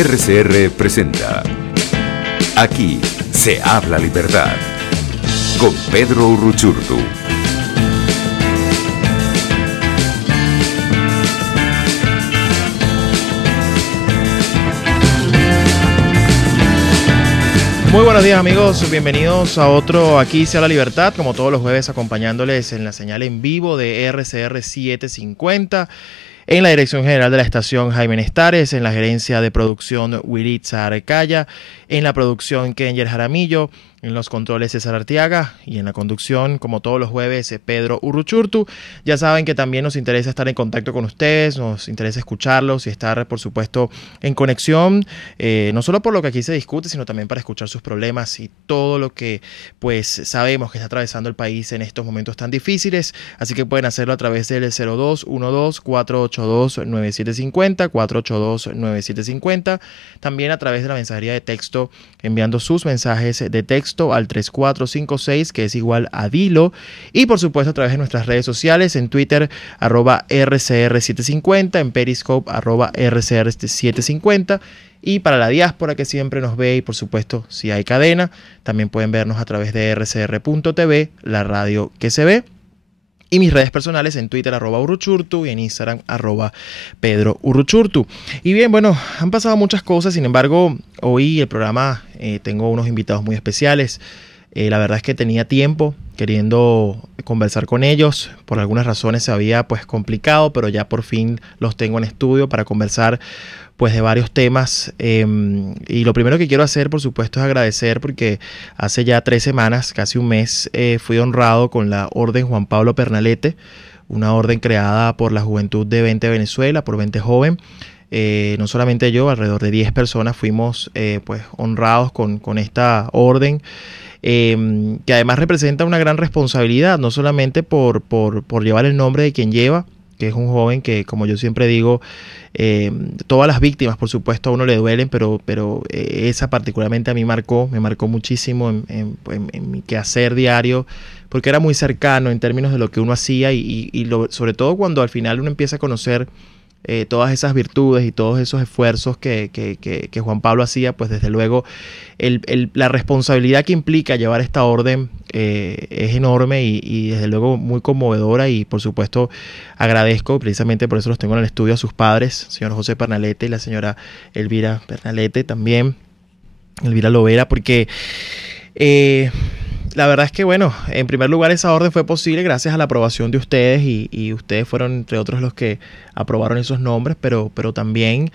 RCR presenta Aquí se habla libertad con Pedro Uruchurtu. Muy buenos días amigos, bienvenidos a otro Aquí se habla libertad, como todos los jueves acompañándoles en la señal en vivo de RCR 750, en la dirección general de la estación Jaime Nestares, en la gerencia de producción Wilitza Arecaya, en la producción Kenger Jaramillo, en los controles César Arteaga y en la conducción, como todos los jueves, Pedro Uruchurtu. Ya saben que también nos interesa estar en contacto con ustedes, nos interesa escucharlos y estar, por supuesto, en conexión, no solo por lo que aquí se discute, sino también para escuchar sus problemas y todo lo que pues sabemos que está atravesando el país en estos momentos tan difíciles. Así que pueden hacerlo a través del 0212-482-9750, 482-9750, también a través de la mensajería de texto, enviando sus mensajes de texto al 3456, que es igual a Dilo, y por supuesto a través de nuestras redes sociales, en Twitter @RCR750, en Periscope @RCR750, y para la diáspora que siempre nos ve, y por supuesto si hay cadena, también pueden vernos a través de rcr.tv, la radio que se ve. Y mis redes personales en Twitter @Uruchurtu y en Instagram @Pedro Uruchurtu. Y bien, bueno, han pasado muchas cosas, sin embargo, hoy el programa tengo unos invitados muy especiales. La verdad es que tenía tiempo queriendo conversar con ellos, por algunas razones se había pues complicado, pero ya por fin los tengo en estudio para conversar pues de varios temas, y lo primero que quiero hacer, por supuesto, es agradecer porque hace ya 3 semanas, casi un mes, fui honrado con la Orden Juan Pablo Pernalete, una orden creada por la Juventud de 20 Venezuela, por 20 Joven. No solamente yo, alrededor de 10 personas fuimos pues honrados con esta orden, que además representa una gran responsabilidad, no solamente por llevar el nombre de quien lleva, que es un joven que, como yo siempre digo, todas las víctimas, por supuesto, a uno le duelen, pero esa particularmente a mí me marcó muchísimo en mi quehacer diario, porque era muy cercano en términos de lo que uno hacía sobre todo cuando al final uno empieza a conocer todas esas virtudes y todos esos esfuerzos que Juan Pablo hacía, pues desde luego la responsabilidad que implica llevar esta orden es enorme y desde luego muy conmovedora, y por supuesto agradezco, precisamente por eso los tengo en el estudio, a sus padres, el señor José Pernalete y la señora Elvira Pernalete, también Elvira Lovera, porque la verdad es que, bueno, en primer lugar esa orden fue posible gracias a la aprobación de ustedes y ustedes fueron entre otros los que aprobaron esos nombres, pero también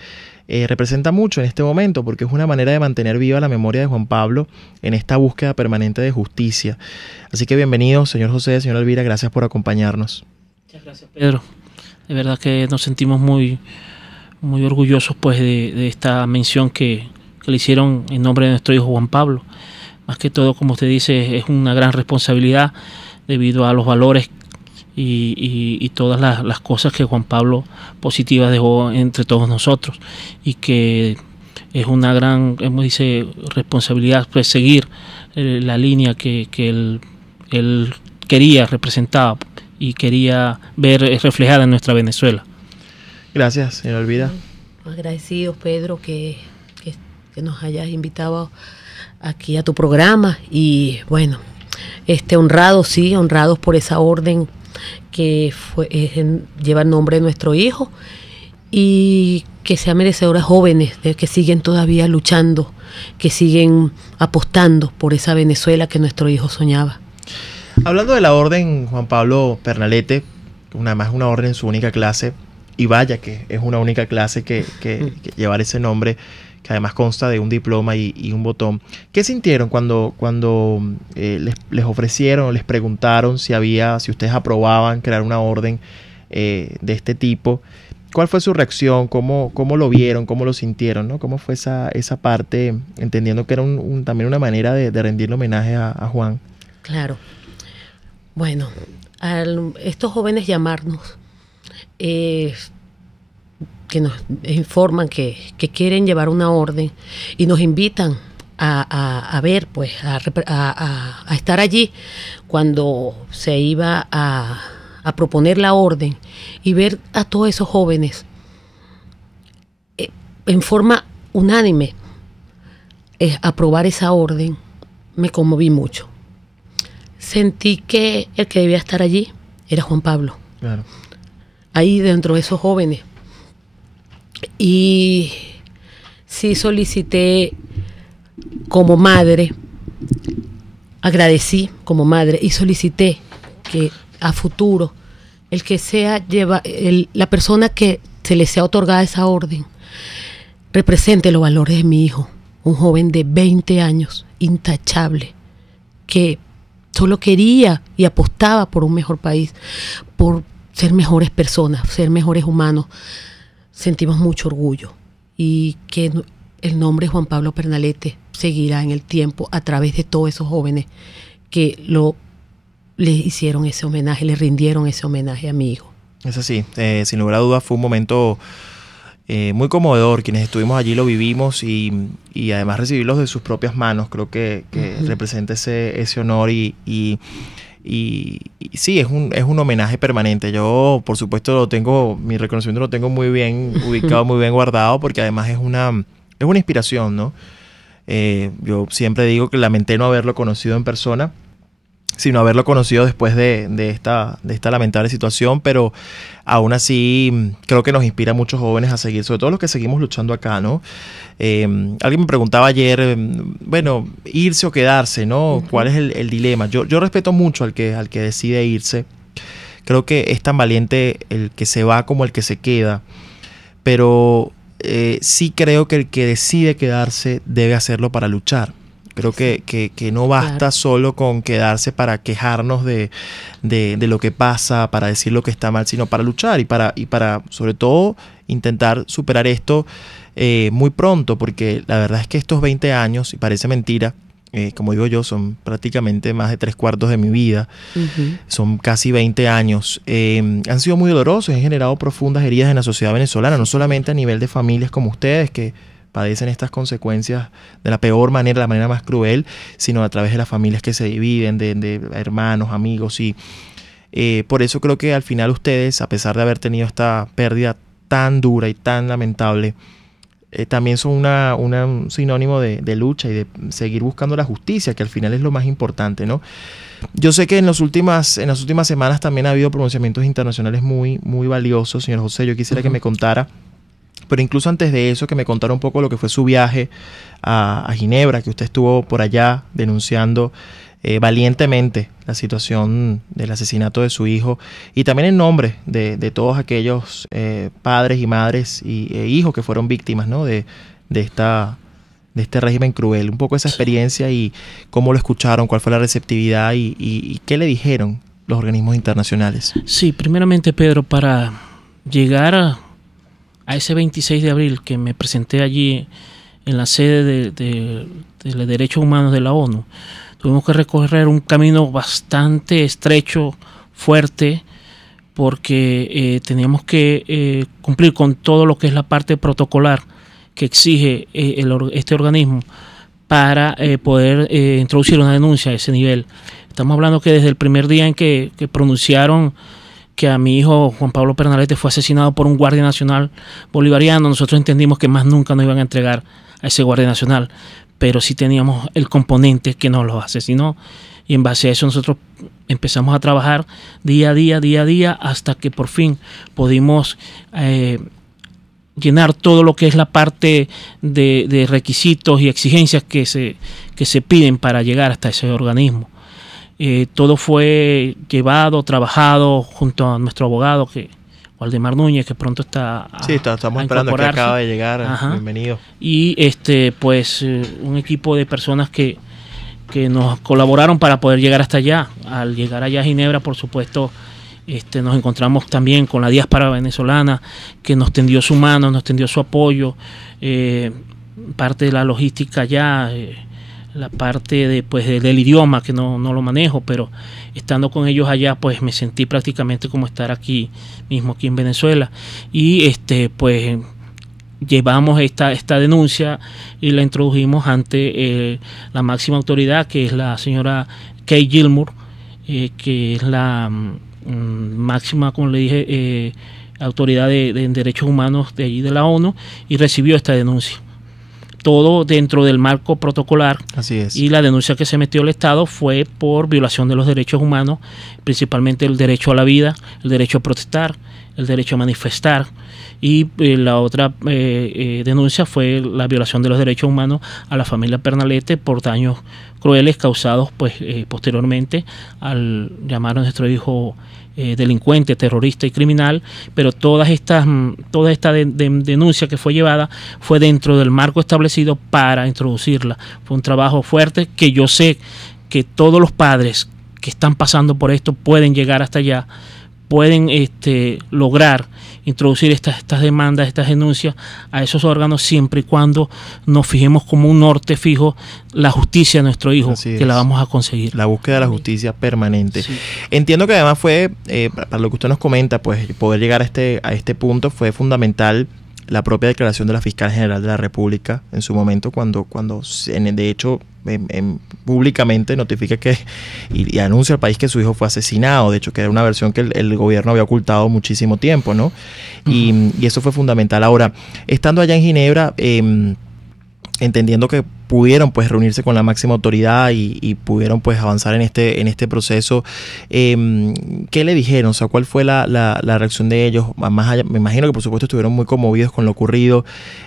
representa mucho en este momento porque es una manera de mantener viva la memoria de Juan Pablo en esta búsqueda permanente de justicia. Así que bienvenidos, señor José, señora Elvira, gracias por acompañarnos. Muchas gracias, Pedro. De verdad que nos sentimos muy orgullosos pues de esta mención que le hicieron en nombre de nuestro hijo Juan Pablo. Más que todo, como usted dice, es una gran responsabilidad debido a los valores y todas las cosas que Juan Pablo positivas dejó entre todos nosotros, y que es una gran, como dice, responsabilidad pues seguir la línea que él quería, representaba y quería ver reflejada en nuestra Venezuela. Gracias, señora Elvira. Agradecidos, Pedro, que nos hayas invitado aquí a tu programa, y bueno, honrados por esa orden que lleva el nombre de nuestro hijo, y que sea merecedora jóvenes que siguen todavía luchando, que siguen apostando por esa Venezuela que nuestro hijo soñaba. Hablando de la orden Juan Pablo Pernalete, además una orden en su única clase, y vaya que es una única clase que llevar ese nombre, que además consta de un diploma y un botón. ¿Qué sintieron cuando les ofrecieron, les preguntaron si ustedes aprobaban crear una orden de este tipo? ¿Cuál fue su reacción? ¿Cómo lo vieron? ¿Cómo lo sintieron, ¿no? ¿Cómo fue esa parte, entendiendo que era también una manera de rendirle homenaje a Juan? Claro. Bueno, estos jóvenes llamarnos, que nos informan que quieren llevar una orden y nos invitan a ver, pues, a estar allí cuando se iba a proponer la orden, y ver a todos esos jóvenes en forma unánime aprobar esa orden, me conmoví mucho. Sentí que el que debía estar allí era Juan Pablo. Claro. Ahí dentro de esos jóvenes. Y sí solicité como madre, agradecí como madre y solicité que a futuro el que sea la persona que se le sea otorgada esa orden represente los valores de mi hijo, un joven de 20 años, intachable, que solo quería y apostaba por un mejor país, por ser mejores personas, ser mejores humanos. Sentimos mucho orgullo y que el nombre Juan Pablo Pernalete seguirá en el tiempo a través de todos esos jóvenes que le hicieron ese homenaje, le rindieron ese homenaje a mi hijo. Es así, sin lugar a dudas fue un momento muy conmovedor. Quienes estuvimos allí lo vivimos y además recibirlos de sus propias manos, creo que representa ese honor y sí, es un homenaje permanente. Yo, por supuesto, mi reconocimiento lo tengo muy bien ubicado, muy bien guardado, porque además es una inspiración, ¿no? Yo siempre digo que lamenté no haberlo conocido en persona, sino haberlo conocido después de esta lamentable situación, pero aún así creo que nos inspira a muchos jóvenes a seguir, sobre todo los que seguimos luchando acá, ¿no? Alguien me preguntaba ayer, bueno, irse o quedarse, ¿no? ¿Cuál es el dilema? Yo respeto mucho al que decide irse. Creo que es tan valiente el que se va como el que se queda, pero sí creo que el que decide quedarse debe hacerlo para luchar. Creo que no basta solo con quedarse para quejarnos de lo que pasa, para decir lo que está mal, sino para luchar y para sobre todo intentar superar esto muy pronto, porque la verdad es que estos 20 años, y parece mentira, como digo yo, son prácticamente más de 3/4 de mi vida, son casi 20 años, han sido muy dolorosos, han generado profundas heridas en la sociedad venezolana, no solamente a nivel de familias como ustedes, que padecen estas consecuencias de la peor manera, la manera más cruel, sino a través de las familias que se dividen, de hermanos, amigos, y por eso creo que al final ustedes, a pesar de haber tenido esta pérdida tan dura y tan lamentable, también son un sinónimo de lucha y de seguir buscando la justicia, que al final es lo más importante, ¿no? Yo sé que en las últimas semanas también ha habido pronunciamientos internacionales muy, muy valiosos. Señor José, yo quisiera que me contara, pero incluso antes de eso, que me contara un poco lo que fue su viaje a Ginebra, que usted estuvo por allá denunciando valientemente la situación del asesinato de su hijo, y también en nombre de todos aquellos padres y madres e hijos que fueron víctimas, ¿no? de este régimen cruel. Un poco esa experiencia y cómo lo escucharon, cuál fue la receptividad y qué le dijeron los organismos internacionales. Sí, primeramente, Pedro, para llegar a ese 26 de abril que me presenté allí en la sede de los derechos humanos de la ONU, tuvimos que recorrer un camino bastante estrecho, fuerte, porque teníamos que cumplir con todo lo que es la parte protocolar que exige este organismo para poder introducir una denuncia a ese nivel. Estamos hablando que desde el primer día en que pronunciaron que a mi hijo Juan Pablo Pernalete fue asesinado por un guardia nacional bolivariano, nosotros entendimos que más nunca nos iban a entregar a ese guardia nacional, pero sí teníamos el componente que nos lo asesinó, y en base a eso nosotros empezamos a trabajar día a día, hasta que por fin pudimos llenar todo lo que es la parte de requisitos y exigencias que se piden para llegar hasta ese organismo. Todo fue llevado, trabajado junto a nuestro abogado, Waldemar Núñez, que pronto está estamos esperando, que acaba de llegar. Ajá. Bienvenido. Y pues un equipo de personas que nos colaboraron para poder llegar hasta allá. Al llegar allá a Ginebra, por supuesto, nos encontramos también con la diáspora venezolana, que nos tendió su mano, nos tendió su apoyo, parte de la logística allá, la parte del idioma, que no lo manejo, pero estando con ellos allá, pues me sentí prácticamente como estar aquí mismo, aquí en Venezuela. Y pues llevamos esta denuncia y la introdujimos ante la máxima autoridad, que es la señora Kay Gilmour, que es la máxima, como le dije, autoridad de derechos humanos de allí de la ONU, y recibió esta denuncia. todo dentro del marco protocolar. Así es. Y la denuncia que se metió el Estado fue por violación de los derechos humanos, principalmente el derecho a la vida, el derecho a protestar, el derecho a manifestar, y la otra denuncia fue la violación de los derechos humanos a la familia Pernalete por daños crueles causados pues posteriormente al llamar a nuestro hijo delincuente, terrorista y criminal. Pero toda esta denuncia que fue llevada fue dentro del marco establecido para introducirla. Fue un trabajo fuerte que yo sé que todos los padres que están pasando por esto pueden llegar hasta allá, pueden lograr introducir estas demandas, estas denuncias a esos órganos, siempre y cuando nos fijemos como un norte fijo la justicia de nuestro hijo, que la vamos a conseguir. La búsqueda de la justicia permanente. Sí. Entiendo que además fue, para lo que usted nos comenta, pues poder llegar a este punto fue fundamental la propia declaración de la Fiscal General de la República en su momento, cuando de hecho públicamente notifica que y anuncia al país que su hijo fue asesinado. De hecho, que era una versión que el gobierno había ocultado muchísimo tiempo, ¿no? Y eso fue fundamental. Ahora, estando allá en Ginebra, entendiendo que pudieron pues reunirse con la máxima autoridad y pudieron pues avanzar en este proceso, ¿qué le dijeron? O sea, ¿cuál fue la reacción de ellos? Más allá, me imagino que por supuesto estuvieron muy conmovidos con lo ocurrido,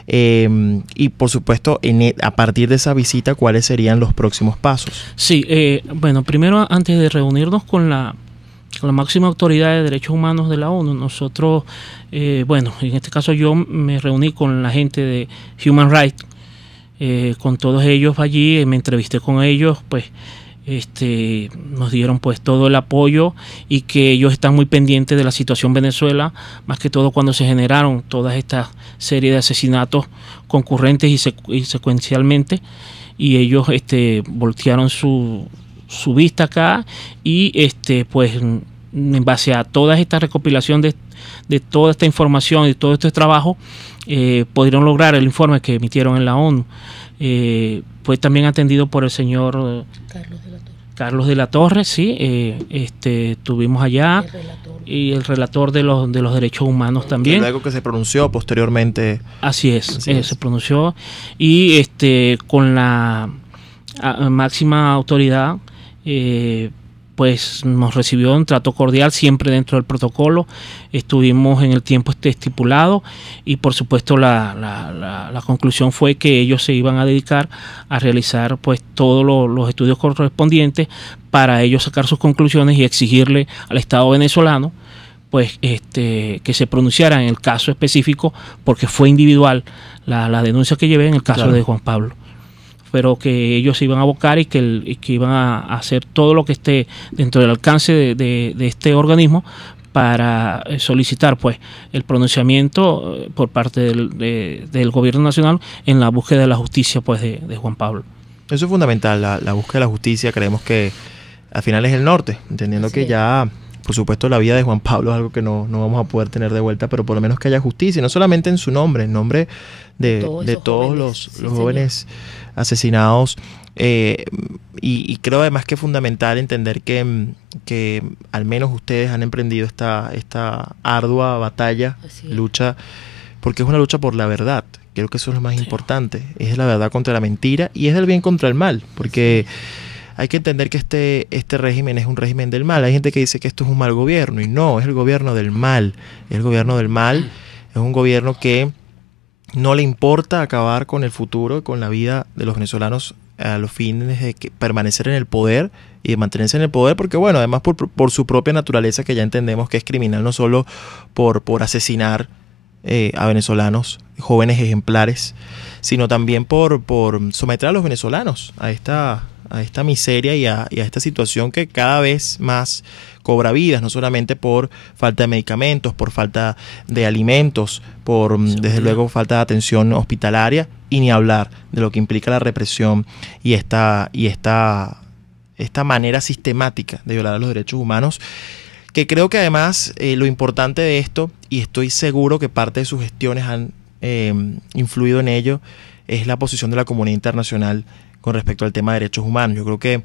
y por supuesto a partir de esa visita, ¿cuáles serían los próximos pasos? Sí, bueno, primero, antes de reunirnos con la máxima autoridad de derechos humanos de la ONU, nosotros, bueno, en este caso yo me reuní con la gente de Human Rights, con todos ellos allí, me entrevisté con ellos, pues nos dieron pues todo el apoyo, y que ellos están muy pendientes de la situación en Venezuela, más que todo cuando se generaron todas estas serie de asesinatos concurrentes y secuencialmente, y ellos voltearon su vista acá, y pues en base a toda esta recopilación de toda esta información y todo este trabajo, pudieron lograr el informe que emitieron en la ONU. Fue también atendido por el señor Carlos de la Torre, sí, estuvimos allá, y el relator de los derechos humanos también. Luego que se pronunció posteriormente. Así es. Se pronunció, y con la máxima autoridad, pues nos recibió un trato cordial, siempre dentro del protocolo. Estuvimos en el tiempo estipulado, y por supuesto la conclusión fue que ellos se iban a dedicar a realizar pues todos los estudios correspondientes para ellos sacar sus conclusiones y exigirle al Estado venezolano pues que se pronunciara en el caso específico, porque fue individual la denuncia que llevé en el caso de Juan Pablo, pero que ellos se iban a abocar y que iban a hacer todo lo que esté dentro del alcance de este organismo para solicitar pues el pronunciamiento por parte del gobierno nacional en la búsqueda de la justicia pues de Juan Pablo. Eso es fundamental, la búsqueda de la justicia. Creemos que al final es el norte, entendiendo que ya, por supuesto, la vida de Juan Pablo es algo que no vamos a poder tener de vuelta, pero por lo menos que haya justicia, y no solamente en su nombre, en nombre de todos los jóvenes asesinados. Y creo además que es fundamental entender que al menos ustedes han emprendido esta ardua batalla, lucha, porque es una lucha por la verdad. Creo que eso es lo más importante, es la verdad contra la mentira, y es el bien contra el mal, porque hay que entender que este régimen es un régimen del mal. Hay gente que dice que esto es un mal gobierno, y no, es el gobierno del mal. Es el gobierno del mal, es un gobierno que no le importa acabar con el futuro, con la vida de los venezolanos, a los fines de permanecer en el poder y de mantenerse en el poder, porque bueno, además por su propia naturaleza, que ya entendemos que es criminal, no solo por asesinar a venezolanos, jóvenes ejemplares, sino también por someter a los venezolanos a esta miseria y a esta situación que cada vez más cobra vidas, no solamente por falta de medicamentos, por falta de alimentos, por desde luego falta de atención hospitalaria, y ni hablar de lo que implica la represión y esta manera sistemática de violar los derechos humanos, que creo que además lo importante de esto, y estoy seguro que parte de sus gestiones han influido en ello, es la posición de la comunidad internacional con respecto al tema de derechos humanos. Yo creo que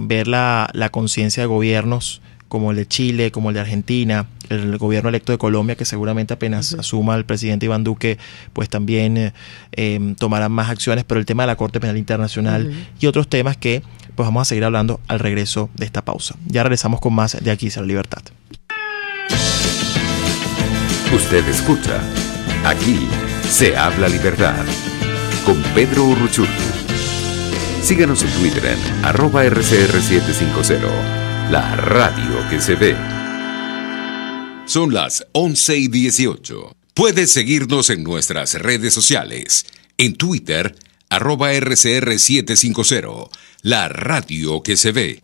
ver la conciencia de gobiernos como el de Chile, como el de Argentina, el gobierno electo de Colombia, que seguramente apenas asuma el presidente Iván Duque, pues también tomarán más acciones, pero el tema de la Corte Penal Internacional y otros temas que pues vamos a seguir hablando al regreso de esta pausa. Ya regresamos con más de Aquí se la Libertad. Usted escucha Aquí se habla libertad con Pedro Urruchurtu. Síganos en Twitter en @RCR750, la radio que se ve. Son las 11:18. Puedes seguirnos en nuestras redes sociales. En Twitter, @RCR750, la radio que se ve.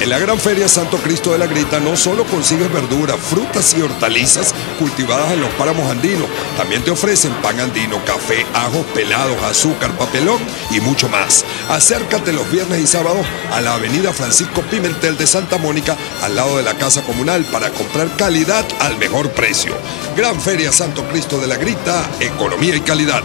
En la Gran Feria Santo Cristo de la Grita no solo consigues verduras, frutas y hortalizas cultivadas en los páramos andinos, también te ofrecen pan andino, café, ajos pelados, azúcar, papelón y mucho más. Acércate los viernes y sábados a la avenida Francisco Pimentel de Santa Mónica, al lado de la Casa Comunal, para comprar calidad al mejor precio. Gran Feria Santo Cristo de la Grita, economía y calidad.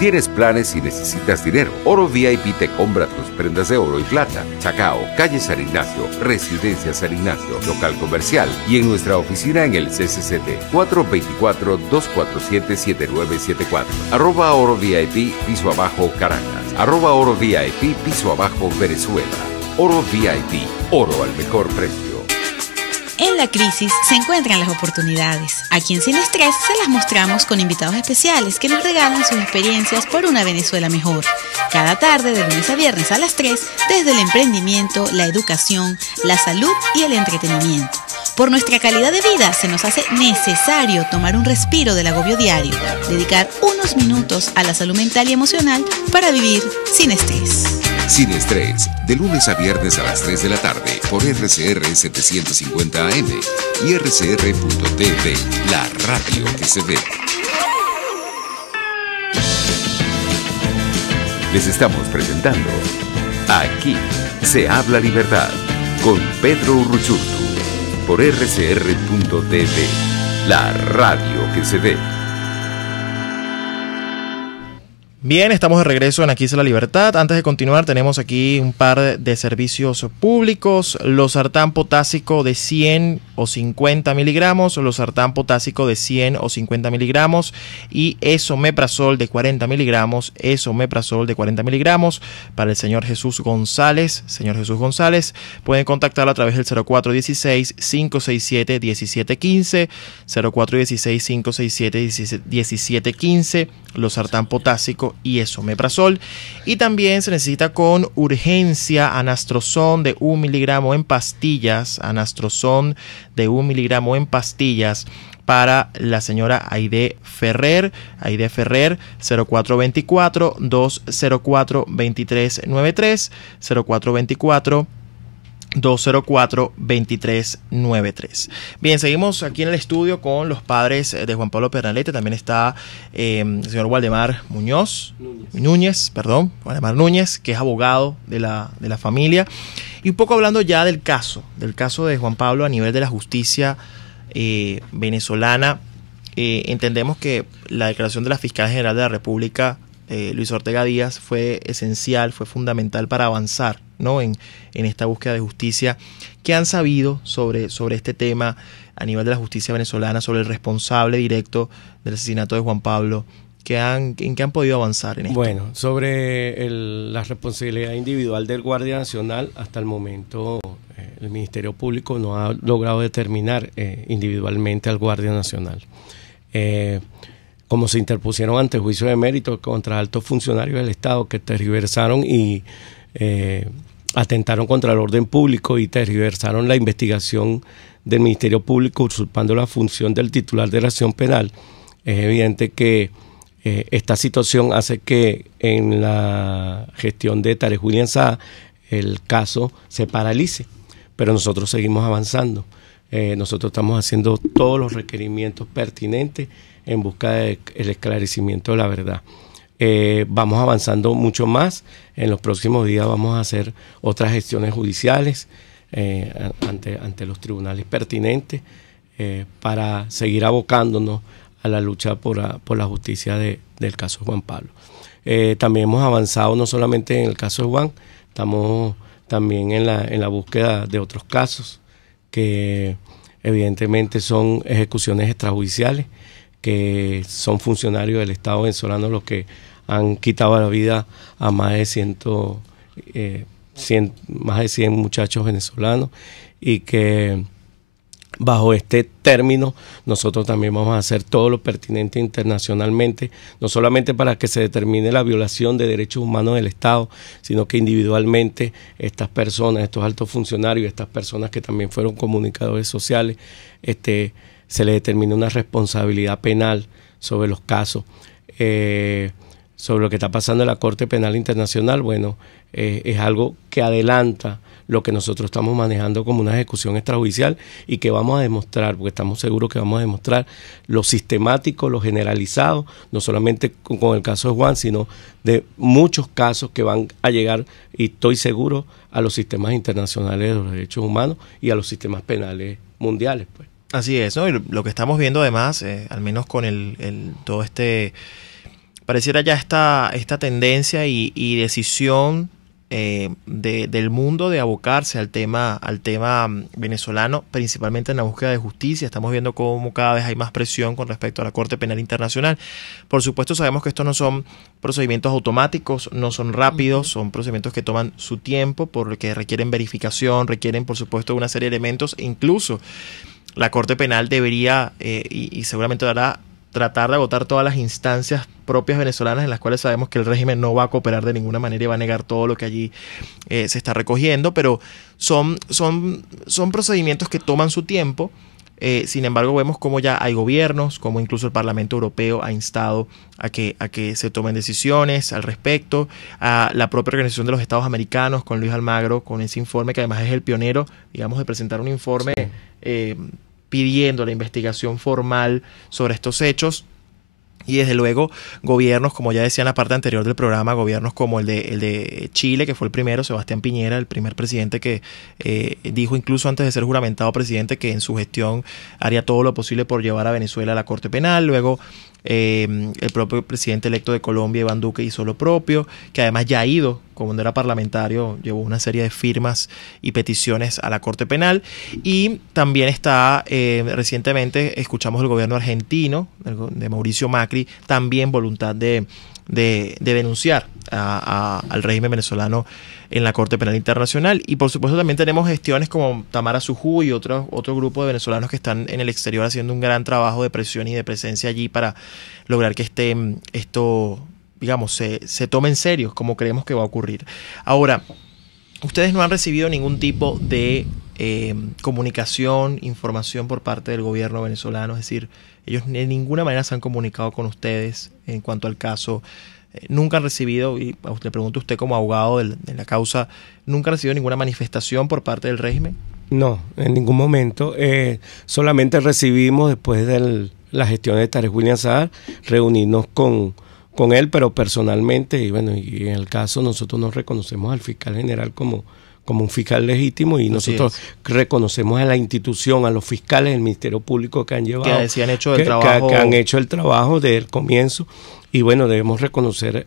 ¿Tienes planes y necesitas dinero? Oro VIP te compra tus prendas de oro y plata. Chacao, calle San Ignacio, Residencia San Ignacio, local comercial y en nuestra oficina en el CCCT, 424-247-7974. @Oro VIP, piso abajo, Caracas. @Oro VIP, piso abajo, Venezuela. Oro VIP, oro al mejor precio. En la crisis se encuentran las oportunidades. Aquí en Sin Estrés se las mostramos con invitados especiales que nos regalan sus experiencias por una Venezuela mejor. Cada tarde, de lunes a viernes a las 3, desde el emprendimiento, la educación, la salud y el entretenimiento. Por nuestra calidad de vida se nos hace necesario tomar un respiro del agobio diario, dedicar unos minutos a la salud mental y emocional para vivir sin estrés. Sin Estrés, de lunes a viernes a las 3 de la tarde por RCR 750 AM y RCR.tv, la radio que se ve. Les estamos presentando Aquí se habla libertad con Pedro Urruchurtu por RCR.tv, la radio que se ve. Bien, estamos de regreso en Aquí se la Libertad. Antes de continuar, tenemos aquí un par de servicios públicos. Losartán potásico de 100 o 50 miligramos, losartán potásico de 100 o 50 miligramos y esomeprazol de 40 miligramos, esomeprazol de 40 miligramos para el señor Jesús González. Señor Jesús González, pueden contactarlo a través del 0416-567-1715, 0416-567-1715, losartán potásico y esomeprazol. Y también se necesita con urgencia anastrozón de 1 miligramo en pastillas, anastrozón de 1 miligramo en pastillas para la señora Aide Ferrer, 0424-204-2393, 0424-204-2393. Bien, seguimos aquí en el estudio con los padres de Juan Pablo Pernalete. También está el señor Waldemar Núñez, Waldemar Núñez, que es abogado de la familia. Y un poco hablando ya del caso de Juan Pablo a nivel de la justicia venezolana. Entendemos que la declaración de la Fiscal General de la República, Luis Ortega Díaz, fue esencial, fue fundamental para avanzar, ¿no? en esta búsqueda de justicia. ¿Qué han sabido sobre este tema a nivel de la justicia venezolana, sobre el responsable directo del asesinato de Juan Pablo? ¿En qué han podido avanzar en esto? Bueno, sobre la responsabilidad individual del Guardia Nacional, hasta el momento el Ministerio Público no ha logrado determinar individualmente al Guardia Nacional. Como se interpusieron ante juicio de mérito contra altos funcionarios del Estado que tergiversaron y atentaron contra el orden público y tergiversaron la investigación del Ministerio Público, usurpando la función del titular de la acción penal, es evidente que esta situación hace que en la gestión de Tarek William Saá el caso se paralice, pero nosotros seguimos avanzando. Nosotros estamos haciendo todos los requerimientos pertinentes en busca del esclarecimiento de la verdad. Vamos avanzando mucho más. En los próximos días vamos a hacer otras gestiones judiciales ante los tribunales pertinentes para seguir abocándonos a la lucha por la justicia del caso Juan Pablo. También hemos avanzado no solamente en el caso de Juan, estamos también en la búsqueda de otros casos que evidentemente son ejecuciones extrajudiciales, que son funcionarios del Estado venezolano los que han quitado la vida a más de 100 muchachos venezolanos, y que bajo este término nosotros también vamos a hacer todo lo pertinente internacionalmente, no solamente para que se determine la violación de derechos humanos del Estado, sino que individualmente estas personas, estos altos funcionarios, estas personas que también fueron comunicadores sociales, se le determine una responsabilidad penal sobre los casos. Sobre lo que está pasando en la Corte Penal Internacional, bueno, es algo que adelanta lo que nosotros estamos manejando como una ejecución extrajudicial, y que vamos a demostrar, porque estamos seguros que vamos a demostrar lo sistemático, lo generalizado, no solamente con el caso de Juan, sino de muchos casos que van a llegar, y estoy seguro, a los sistemas internacionales de los derechos humanos y a los sistemas penales mundiales, pues. Así es, ¿no? Y lo que estamos viendo además, al menos con todo pareciera ya esta tendencia y decisión del mundo de abocarse al tema venezolano, principalmente en la búsqueda de justicia. Estamos viendo cómo cada vez hay más presión con respecto a la Corte Penal Internacional. Por supuesto, sabemos que estos no son procedimientos automáticos, no son rápidos, son procedimientos que toman su tiempo, porque requieren verificación, requieren, por supuesto, una serie de elementos. Incluso la Corte Penal debería, y seguramente dará, tratar de agotar todas las instancias propias venezolanas, en las cuales sabemos que el régimen no va a cooperar de ninguna manera y va a negar todo lo que allí se está recogiendo, pero son procedimientos que toman su tiempo. Sin embargo, vemos cómo ya hay gobiernos, como incluso el Parlamento Europeo ha instado a que se tomen decisiones al respecto, a la propia Organización de los Estados Americanos con Luis Almagro, con ese informe que además es el pionero, digamos, de presentar un informe pidiendo la investigación formal sobre estos hechos. Y desde luego gobiernos, como ya decía en la parte anterior del programa, gobiernos como el de Chile, que fue el primero, Sebastián Piñera, el primer presidente que dijo incluso antes de ser juramentado presidente que en su gestión haría todo lo posible por llevar a Venezuela a la Corte Penal. Luego el propio presidente electo de Colombia, Iván Duque, hizo lo propio, que además ya ha ido, como era parlamentario, llevó una serie de firmas y peticiones a la Corte Penal. Y también está, recientemente escuchamos el gobierno argentino, de Mauricio Macri, también voluntad de denunciar al régimen venezolano en la Corte Penal Internacional. Y por supuesto también tenemos gestiones como Tamara Sujú y otro grupo de venezolanos que están en el exterior haciendo un gran trabajo de presión y de presencia allí para lograr que esto, digamos, se tome en serio, como creemos que va a ocurrir. Ahora, ustedes no han recibido ningún tipo de comunicación, información por parte del gobierno venezolano, es decir, ellos de ninguna manera se han comunicado con ustedes en cuanto al caso. Nunca han recibido, y le pregunto a usted como abogado de la causa, ¿nunca han recibido ninguna manifestación por parte del régimen? No, en ningún momento. Solamente recibimos, después de la gestión de Tarek William Saab, reunirnos con él, pero personalmente, y bueno, y en el caso nosotros nos reconocemos al fiscal general como un fiscal legítimo, y nosotros reconocemos a la institución, a los fiscales del Ministerio Público que han llevado, que han hecho el trabajo, que han hecho el trabajo desde el comienzo. Y bueno, debemos reconocer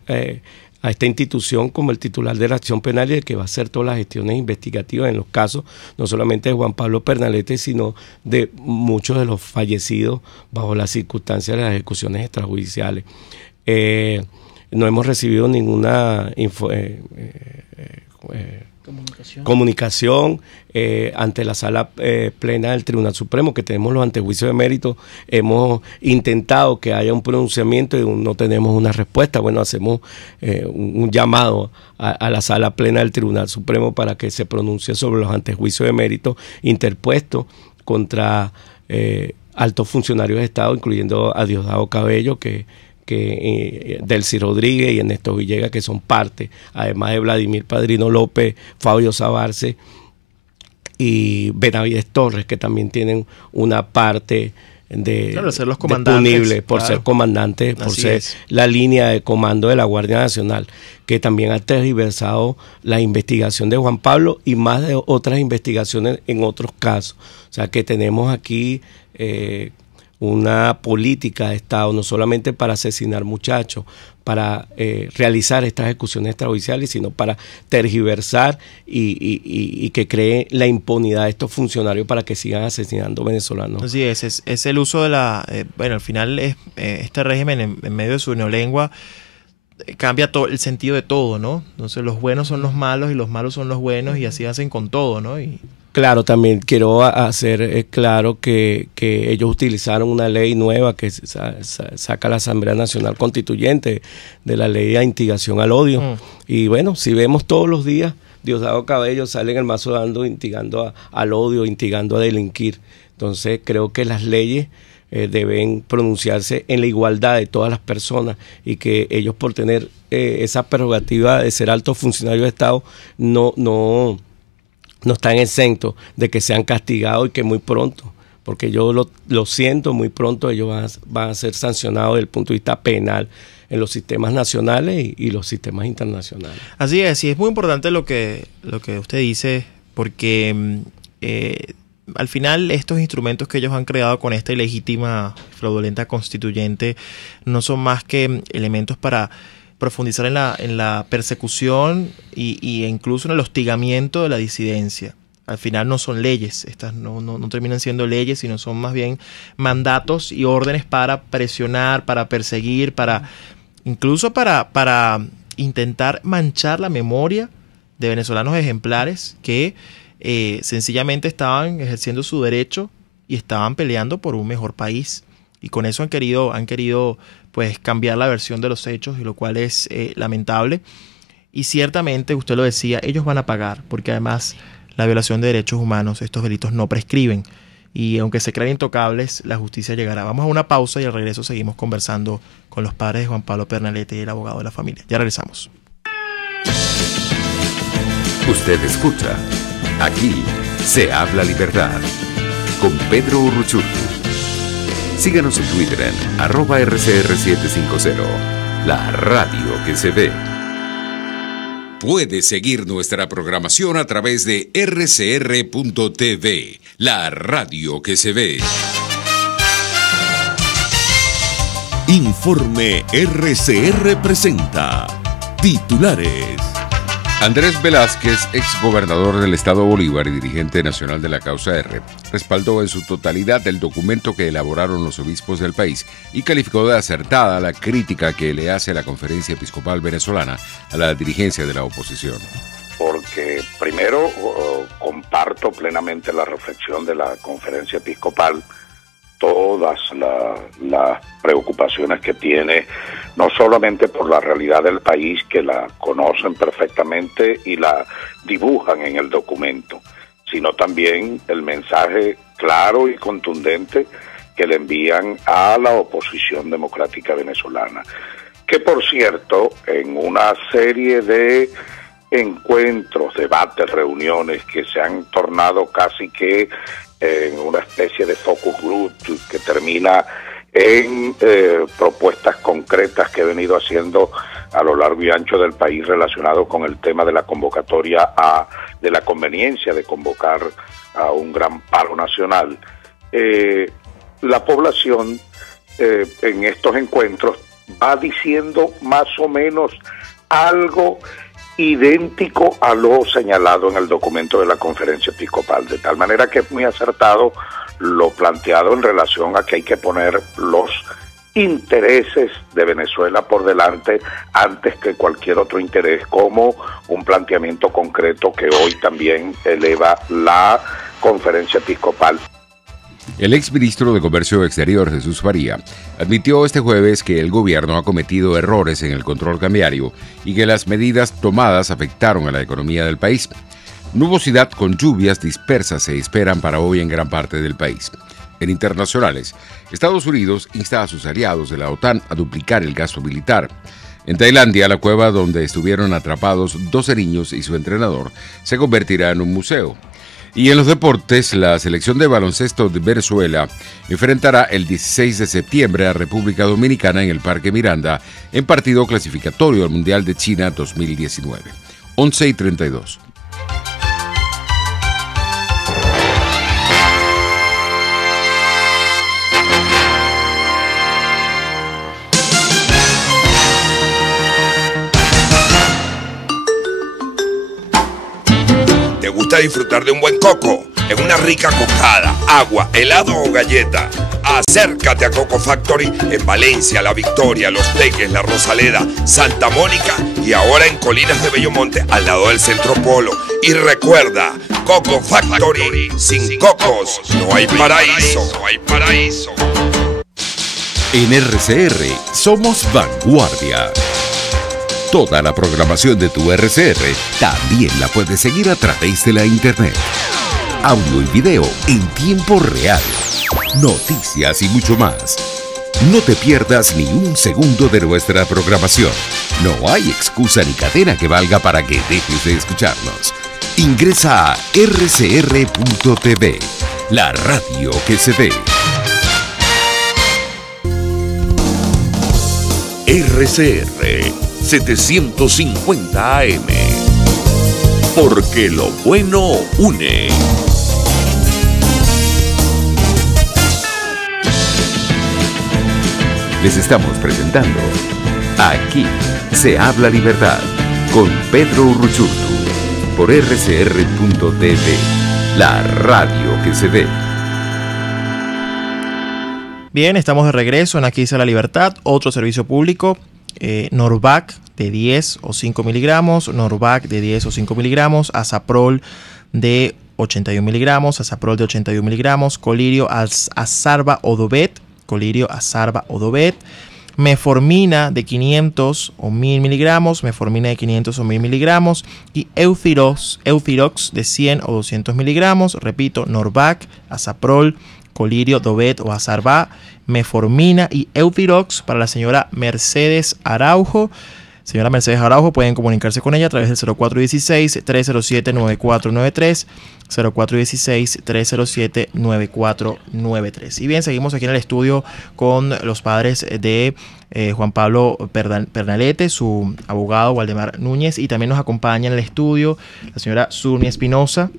a esta institución como el titular de la acción penal y el que va a hacer todas las gestiones investigativas en los casos, no solamente de Juan Pablo Pernalete, sino de muchos de los fallecidos bajo las circunstancias de las ejecuciones extrajudiciales. No hemos recibido ninguna comunicación ante la sala plena del Tribunal Supremo, que tenemos los antejuicios de mérito. Hemos intentado que haya un pronunciamiento y no tenemos una respuesta. Bueno, hacemos un llamado a la sala plena del Tribunal Supremo para que se pronuncie sobre los antejuicios de mérito interpuestos contra altos funcionarios de Estado, incluyendo a Diosdado Cabello, que Delcy Rodríguez y Ernesto Villegas, que son parte, además de Vladimir Padrino López, Fabio Sabarce y Benavides Torres, que también tienen una parte ser los comandantes, punible por ser comandantes, por ser la línea de comando de la Guardia Nacional, que también ha tergiversado la investigación de Juan Pablo y más de otras investigaciones en otros casos. O sea que tenemos aquí una política de Estado, no solamente para asesinar muchachos, para realizar estas ejecuciones extrajudiciales, sino para tergiversar y que cree la impunidad de estos funcionarios para que sigan asesinando venezolanos. Así es el uso de la... bueno, al final este régimen en medio de su neolengua cambia todo el sentido de todo, ¿no? Entonces los buenos son los malos y los malos son los buenos y así hacen con todo, ¿no? Claro, también quiero hacer claro que ellos utilizaron una ley nueva que saca la Asamblea Nacional Constituyente de la ley de instigación al odio. Y bueno, si vemos todos los días, Diosdado Cabello sale en el mazo dando, instigando al odio, instigando a delinquir. Entonces creo que las leyes deben pronunciarse en la igualdad de todas las personas y que ellos por tener esa prerrogativa de ser altos funcionarios de Estado no están exentos de que sean castigados y que muy pronto, porque yo lo siento, muy pronto ellos van a ser sancionados desde el punto de vista penal en los sistemas nacionales y los sistemas internacionales. Así es muy importante lo que usted dice, porque al final estos instrumentos que ellos han creado con esta ilegítima, fraudulenta constituyente no son más que elementos para profundizar en la persecución y incluso en el hostigamiento de la disidencia. Al final no son leyes, estas no terminan siendo leyes, sino son más bien mandatos y órdenes para presionar, para perseguir, incluso para intentar manchar la memoria de venezolanos ejemplares que sencillamente estaban ejerciendo su derecho y estaban peleando por un mejor país. Y con eso han querido pues cambiar la versión de los hechos, y lo cual es lamentable. Y ciertamente, usted lo decía, ellos van a pagar, porque además la violación de derechos humanos, estos delitos no prescriben. Y aunque se crean intocables, la justicia llegará. Vamos a una pausa y al regreso seguimos conversando con los padres de Juan Pablo Pernalete y el abogado de la familia. Ya regresamos. Usted escucha, aquí se habla libertad, con Pedro Urruchurtu. Síganos en Twitter en @RCR750, la radio que se ve. Puedes seguir nuestra programación a través de rcr.tv, la radio que se ve. Informe RCR presenta titulares. Andrés Velázquez, exgobernador del estado Bolívar y dirigente nacional de la causa R, respaldó en su totalidad el documento que elaboraron los obispos del país y calificó de acertada la crítica que le hace la Conferencia Episcopal Venezolana a la dirigencia de la oposición. Porque primero comparto plenamente la reflexión de la Conferencia Episcopal, todas las preocupaciones que tiene, no solamente por la realidad del país, que la conocen perfectamente y la dibujan en el documento, sino también el mensaje claro y contundente que le envían a la oposición democrática venezolana, que por cierto, en una serie de encuentros, debates, reuniones que se han tornado casi que en una especie de focus group que termina en propuestas concretas que he venido haciendo a lo largo y ancho del país relacionado con el tema de la convocatoria de la conveniencia de convocar a un gran paro nacional. La población en estos encuentros va diciendo más o menos algo idéntico a lo señalado en el documento de la Conferencia Episcopal, de tal manera que es muy acertado lo planteado en relación a que hay que poner los intereses de Venezuela por delante antes que cualquier otro interés, como un planteamiento concreto que hoy también eleva la Conferencia Episcopal. El exministro de Comercio Exterior, Jesús Faría, admitió este jueves que el gobierno ha cometido errores en el control cambiario y que las medidas tomadas afectaron a la economía del país. Nubosidad con lluvias dispersas se esperan para hoy en gran parte del país. En internacionales, Estados Unidos insta a sus aliados de la OTAN a duplicar el gasto militar. En Tailandia, la cueva donde estuvieron atrapados 12 niños y su entrenador se convertirá en un museo. Y en los deportes, la selección de baloncesto de Venezuela enfrentará el 16 de septiembre a República Dominicana en el Parque Miranda en partido clasificatorio al Mundial de China 2019. 11:32. gusta disfrutar de un buen coco, en una rica cocada, agua, helado o galleta, acércate a Coco Factory en Valencia, La Victoria, Los Teques, La Rosaleda, Santa Mónica y ahora en Colinas de Bellomonte, al lado del Centro Polo. Y recuerda, Coco Factory, sin cocos no hay paraíso. No hay paraíso. En RCR somos vanguardia. Toda la programación de tu RCR también la puedes seguir a través de la internet. Audio y video en tiempo real. Noticias y mucho más. No te pierdas ni un segundo de nuestra programación. No hay excusa ni cadena que valga para que dejes de escucharnos. Ingresa a rcr.tv, la radio que se ve. RCR 750 AM. Porque lo bueno une. Les estamos presentando Aquí se habla libertad con Pedro Urruchurtu por rcr.tv, la radio que se ve. Bien, estamos de regreso en Aquí se habla libertad, otro servicio público. Norvac de 10 o 5 miligramos, Norvac de 10 o 5 miligramos, Azaprol de 81 miligramos, Azaprol de 81 miligramos, Colirio Azarba Odovet, Colirio Azarba Odovet, Meformina de 500 o 1000 miligramos, Meformina de 500 o 1000 miligramos y Euthirox de 100 o 200 miligramos. Repito, Norvac, Azaprol, Colirio, Dovet o Azarba, Meformina y Euthirox para la señora Mercedes Araujo. Señora Mercedes Araujo, pueden comunicarse con ella a través del 0416-307-9493, 0416-307-9493. Y bien, seguimos aquí en el estudio con los padres de Juan Pablo Pernalete, su abogado Waldemar Núñez, y también nos acompaña en el estudio la señora Zulmi Espinosa,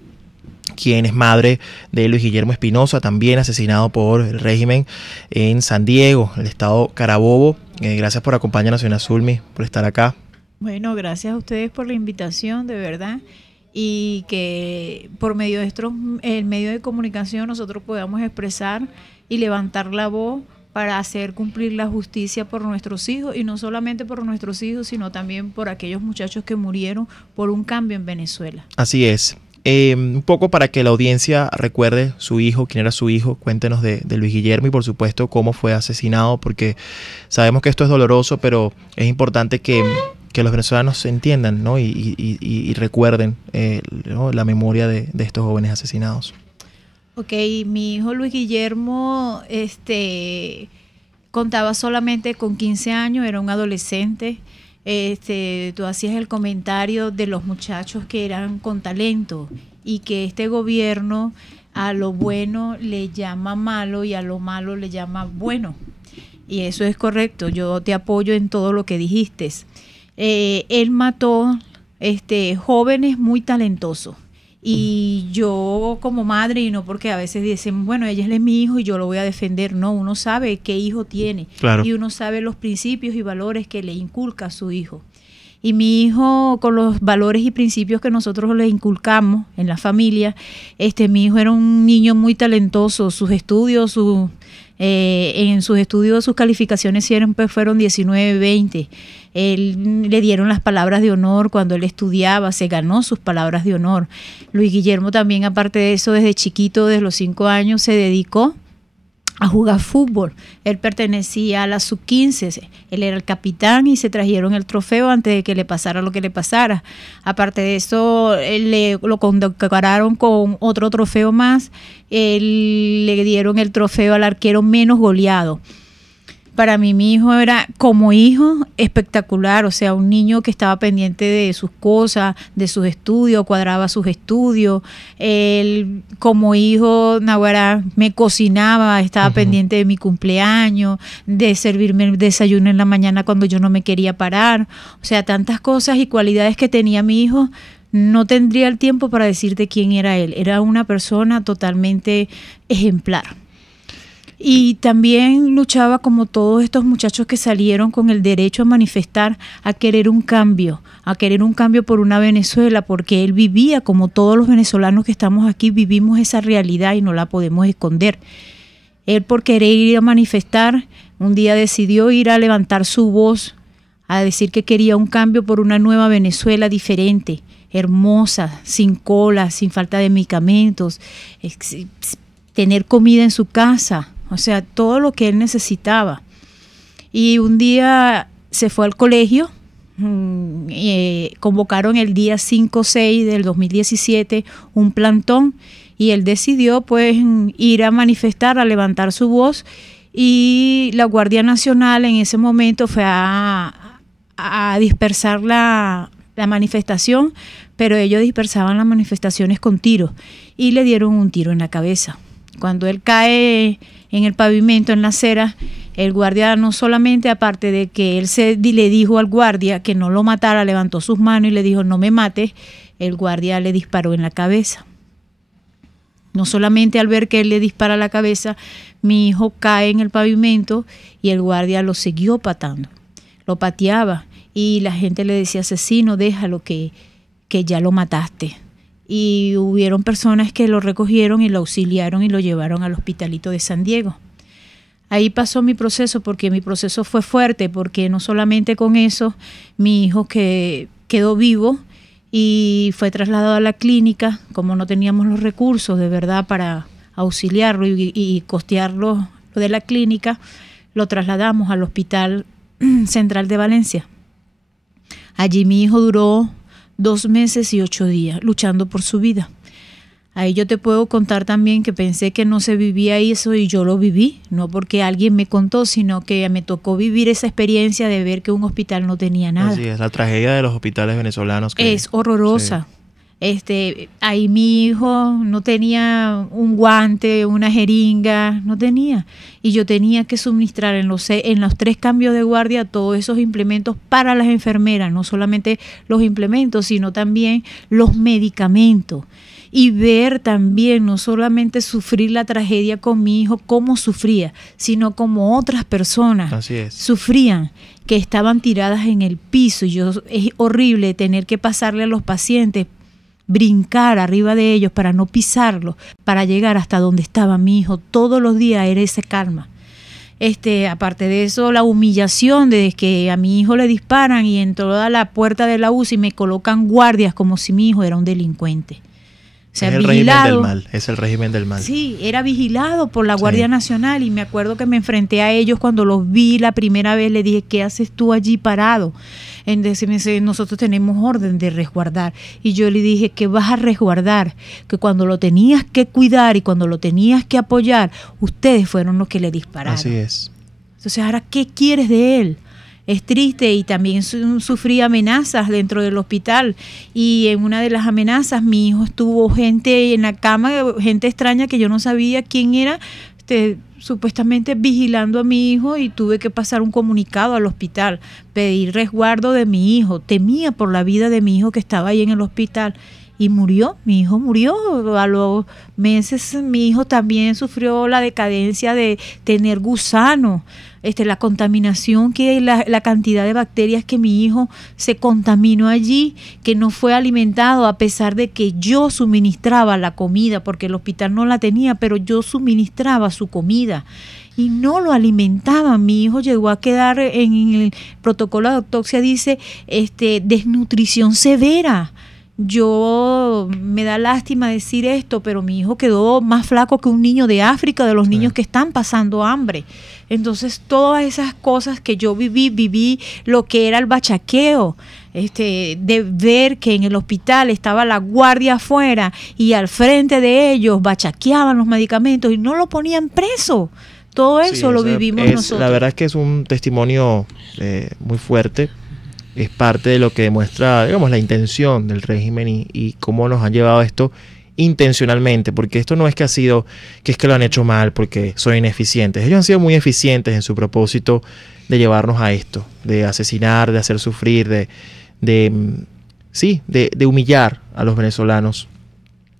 quien es madre de Luis Guillermo Espinosa, también asesinado por el régimen en San Diego, el estado Carabobo. Gracias por acompañarnos, señora Zulmi, por estar acá. Bueno, gracias a ustedes por la invitación, de verdad, y que por medio de el medio de comunicación nosotros podamos expresar y levantar la voz para hacer cumplir la justicia por nuestros hijos, y no solamente por nuestros hijos, sino también por aquellos muchachos que murieron por un cambio en Venezuela. Así es. Un poco para que la audiencia recuerde su hijo, quién era su hijo, cuéntenos de Luis Guillermo y por supuesto cómo fue asesinado, porque sabemos que esto es doloroso, pero es importante que los venezolanos se entiendan, ¿no? y recuerden ¿no? la memoria de estos jóvenes asesinados. Ok, mi hijo Luis Guillermo contaba solamente con 15 años, era un adolescente. Tú hacías el comentario de los muchachos que eran con talento y que este gobierno a lo bueno le llama malo y a lo malo le llama bueno. Y eso es correcto, yo te apoyo en todo lo que dijiste. Él mató jóvenes muy talentosos. Y yo como madre, y no porque a veces dicen, bueno, ella es mi hijo y yo lo voy a defender. No, uno sabe qué hijo tiene. Claro. Y uno sabe los principios y valores que le inculca a su hijo. Y mi hijo, con los valores y principios que nosotros le inculcamos en la familia, mi hijo era un niño muy talentoso. Sus estudios, en sus estudios sus calificaciones fueron 19, 20. Le dieron las palabras de honor cuando él estudiaba, se ganó sus palabras de honor. Luis Guillermo también, aparte de eso, desde chiquito, desde los 5 años, se dedicó a jugar fútbol. Él pertenecía a la sub-15, él era el capitán y se trajeron el trofeo antes de que le pasara lo que le pasara. Aparte de eso, lo condecoraron con otro trofeo más. Le dieron el trofeo al arquero menos goleado. Para mí, mi hijo era como hijo espectacular, o sea, un niño que estaba pendiente de sus cosas, de sus estudios, cuadraba sus estudios. Él, como hijo, naguará, me cocinaba, estaba pendiente de mi cumpleaños, de servirme el desayuno en la mañana cuando yo no me quería parar. O sea, tantas cosas y cualidades que tenía mi hijo. No tendría el tiempo para decirte quién era él. Era una persona totalmente ejemplar. Y también luchaba como todos estos muchachos que salieron con el derecho a manifestar, a querer un cambio por una Venezuela, porque él vivía, como todos los venezolanos que estamos aquí, vivimos esa realidad y no la podemos esconder. Él, por querer ir a manifestar, un día decidió ir a levantar su voz, a decir que quería un cambio por una nueva Venezuela diferente, hermosa, sin cola, sin falta de medicamentos, tener comida en su casa, o sea, todo lo que él necesitaba. Y un día se fue al colegio, convocaron el día 5-6 del 2017 un plantón, y él decidió pues ir a manifestar, a levantar su voz, y la Guardia Nacional en ese momento fue a dispersar la manifestación, pero ellos dispersaban las manifestaciones con tiros y le dieron un tiro en la cabeza. Cuando él cae en el pavimento, en la acera, el guardia, no solamente, aparte de que él le dijo al guardia que no lo matara, levantó sus manos y le dijo no me mates, el guardia le disparó en la cabeza. No solamente al ver que él le dispara a la cabeza, mi hijo cae en el pavimento y el guardia lo siguió patando, lo pateaba y la gente le decía asesino, déjalo que ya lo mataste. Y hubieron personas que lo recogieron y lo auxiliaron y lo llevaron al hospitalito de San Diego. Ahí pasó mi proceso, porque mi proceso fue fuerte, porque no solamente con eso, mi hijo que quedó vivo y fue trasladado a la clínica, como no teníamos los recursos de verdad para auxiliarlo y costearlo lo de la clínica, lo trasladamos al Hospital Central de Valencia. Allí mi hijo duró 2 meses y 8 días luchando por su vida. Ahí yo te puedo contar también que pensé que no se vivía eso y yo lo viví, no porque alguien me contó, sino que me tocó vivir esa experiencia de ver que un hospital no tenía nada. Así es, la tragedia de los hospitales venezolanos. Es horrorosa. Sí. Ahí mi hijo no tenía un guante, una jeringa, no tenía. Y yo tenía que suministrar en los 3 cambios de guardia todos esos implementos para las enfermeras, no solamente los implementos, sino también los medicamentos. Y ver también, no solamente sufrir la tragedia con mi hijo, cómo sufría, sino como otras personas sufrían, que estaban tiradas en el piso. Y es horrible tener que pasarle a los pacientes, brincar arriba de ellos para no pisarlos, para llegar hasta donde estaba mi hijo. Todos los días era ese karma. Aparte de eso, la humillación de que a mi hijo le disparan y en toda la puerta de la UCI me colocan guardias como si mi hijo era un delincuente. O sea, es el régimen del mal, es el régimen del mal. Sí, era vigilado por la Guardia Nacional y me acuerdo que me enfrenté a ellos cuando los vi la primera vez, le dije, ¿qué haces tú allí parado? Entonces me dice, nosotros tenemos orden de resguardar. Y yo le dije, ¿qué vas a resguardar? Que cuando lo tenías que cuidar y cuando lo tenías que apoyar, ustedes fueron los que le dispararon. Así es. Entonces, ¿ahora qué quieres de él? Es triste y también sufrí amenazas dentro del hospital y en una de las amenazas mi hijo estuvo gente en la cama, gente extraña que yo no sabía quién era, supuestamente vigilando a mi hijo y tuve que pasar un comunicado al hospital, pedir resguardo de mi hijo, temía por la vida de mi hijo que estaba ahí en el hospital. Y murió, mi hijo murió. A los meses mi hijo también sufrió la decadencia de tener gusano, la contaminación, la cantidad de bacterias que mi hijo se contaminó allí, que no fue alimentado a pesar de que yo suministraba la comida, porque el hospital no la tenía, pero yo suministraba su comida. Y no lo alimentaban. Mi hijo llegó a quedar en el protocolo de autopsia, dice, desnutrición severa. Yo me da lástima decir esto, pero mi hijo quedó más flaco que un niño de África, de los niños que están pasando hambre. Entonces, todas esas cosas que yo viví lo que era el bachaqueo, de ver que en el hospital estaba la guardia afuera y al frente de ellos bachaqueaban los medicamentos y no lo ponían preso. Todo eso lo vivimos nosotros. La verdad es que es un testimonio muy fuerte. Es parte de lo que demuestra, digamos, la intención del régimen y cómo nos han llevado esto intencionalmente, porque esto no es que es que lo han hecho mal porque son ineficientes. Ellos han sido muy eficientes en su propósito de llevarnos a esto, de asesinar, de hacer sufrir, de humillar a los venezolanos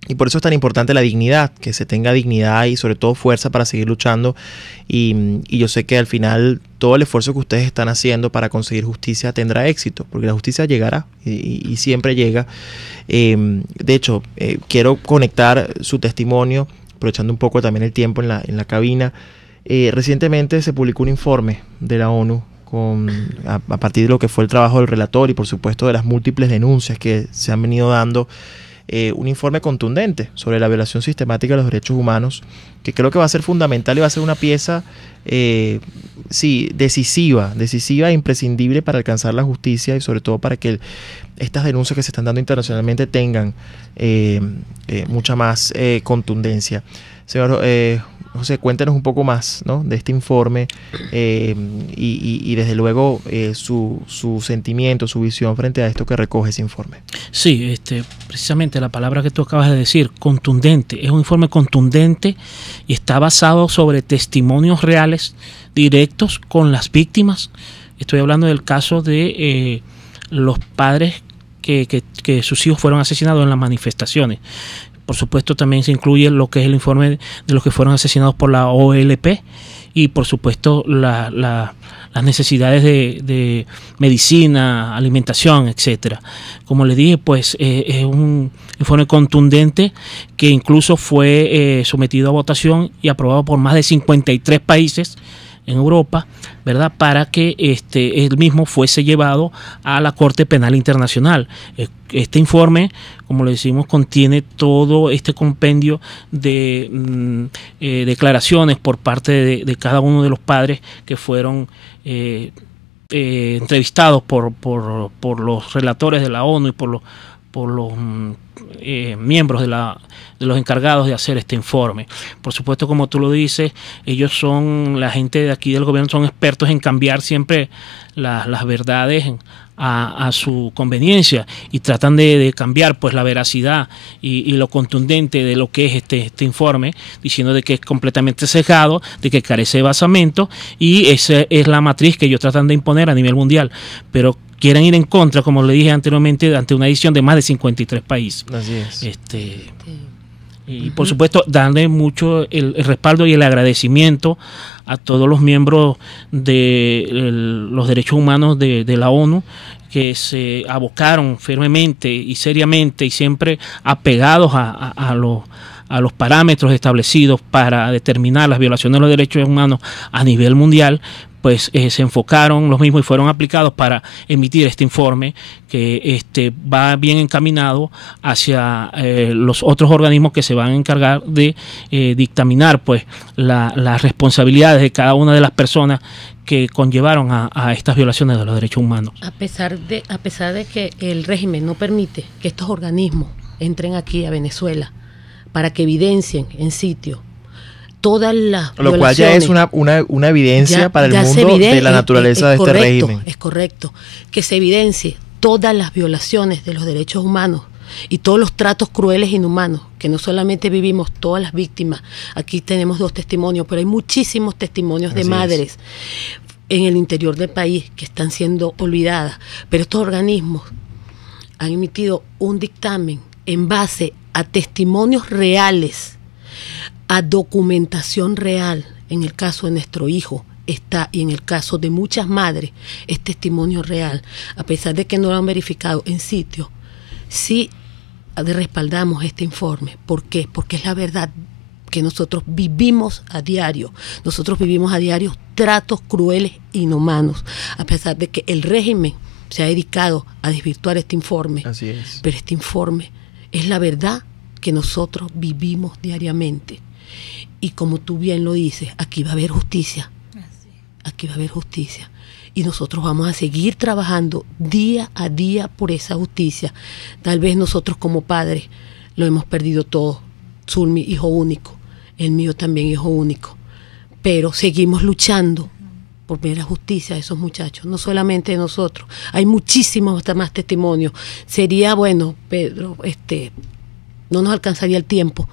Y por eso es tan importante la dignidad, que se tenga dignidad y sobre todo fuerza para seguir luchando. Y yo sé que al final todo el esfuerzo que ustedes están haciendo para conseguir justicia tendrá éxito, porque la justicia llegará y siempre llega. De hecho, quiero conectar su testimonio, aprovechando un poco también el tiempo en la cabina. Recientemente se publicó un informe de la ONU a partir de lo que fue el trabajo del relator y por supuesto de las múltiples denuncias que se han venido dando. Un informe contundente sobre la violación sistemática de los derechos humanos, que creo que va a ser fundamental y va a ser una pieza decisiva e imprescindible para alcanzar la justicia y sobre todo para que estas denuncias que se están dando internacionalmente tengan mucha más contundencia. Señor José, cuéntenos un poco más, ¿no?, de este informe y desde luego su sentimiento, su visión frente a esto que recoge ese informe. Sí, precisamente la palabra que tú acabas de decir, contundente, es un informe contundente y está basado sobre testimonios reales directos con las víctimas. Estoy hablando del caso de los padres que sus hijos fueron asesinados en las manifestaciones. Por supuesto, también se incluye lo que es el informe de los que fueron asesinados por la OLP y, por supuesto, las necesidades de medicina, alimentación, etcétera. Como le dije, pues es un informe contundente que incluso fue sometido a votación y aprobado por más de 53 países en Europa, ¿verdad?, para que el mismo fuese llevado a la Corte Penal Internacional. Este informe, como le decimos, contiene todo este compendio de declaraciones por parte de cada uno de los padres que fueron entrevistados por los relatores de la ONU y por los miembros de los encargados de hacer este informe. Por supuesto, como tú lo dices, ellos son, la gente de aquí del gobierno son expertos en cambiar siempre las verdades a su conveniencia y tratan de cambiar pues la veracidad y lo contundente de lo que es este informe, diciendo de que es completamente sesgado, de que carece de basamento, y esa es la matriz que ellos tratan de imponer a nivel mundial, pero quieren ir en contra, como le dije anteriormente, ante una edición de más de 53 países. Así es. Y por supuesto, darle mucho el respaldo y el agradecimiento a todos los miembros de los derechos humanos de la ONU, que se abocaron firmemente y seriamente y siempre apegados a los parámetros establecidos para determinar las violaciones de los derechos humanos a nivel mundial. Pues se enfocaron los mismos y fueron aplicados para emitir este informe que va bien encaminado hacia los otros organismos que se van a encargar de dictaminar pues las responsabilidades de cada una de las personas que conllevaron a estas violaciones de los derechos humanos. A pesar de que el régimen no permite que estos organismos entren aquí a Venezuela para que evidencien en sitio todas las lo cual ya es una evidencia para el mundo de la naturaleza de este régimen. Es correcto, que se evidencie todas las violaciones de los derechos humanos y todos los tratos crueles e inhumanos, que no solamente vivimos todas las víctimas, aquí tenemos 2 testimonios, pero hay muchísimos testimonios de madres en el interior del país que están siendo olvidadas, pero estos organismos han emitido un dictamen en base a testimonios reales, a documentación real. En el caso de nuestro hijo está, y en el caso de muchas madres, es testimonio real, a pesar de que no lo han verificado en sitio. Sí respaldamos este informe. ¿Por qué? Porque es la verdad que nosotros vivimos a diario. Nosotros vivimos a diario tratos crueles e inhumanos, a pesar de que el régimen se ha dedicado a desvirtuar este informe. Así es. Pero este informe es la verdad que nosotros vivimos diariamente. Y como tú bien lo dices, aquí va a haber justicia. Aquí va a haber justicia. Y nosotros vamos a seguir trabajando día a día por esa justicia. Tal vez nosotros como padres lo hemos perdido todo. Zulmi, hijo único. El mío también, hijo único. Pero seguimos luchando por ver la justicia de esos muchachos. No solamente de nosotros. Hay muchísimos más testimonios. Sería bueno, Pedro, no nos alcanzaría el tiempo.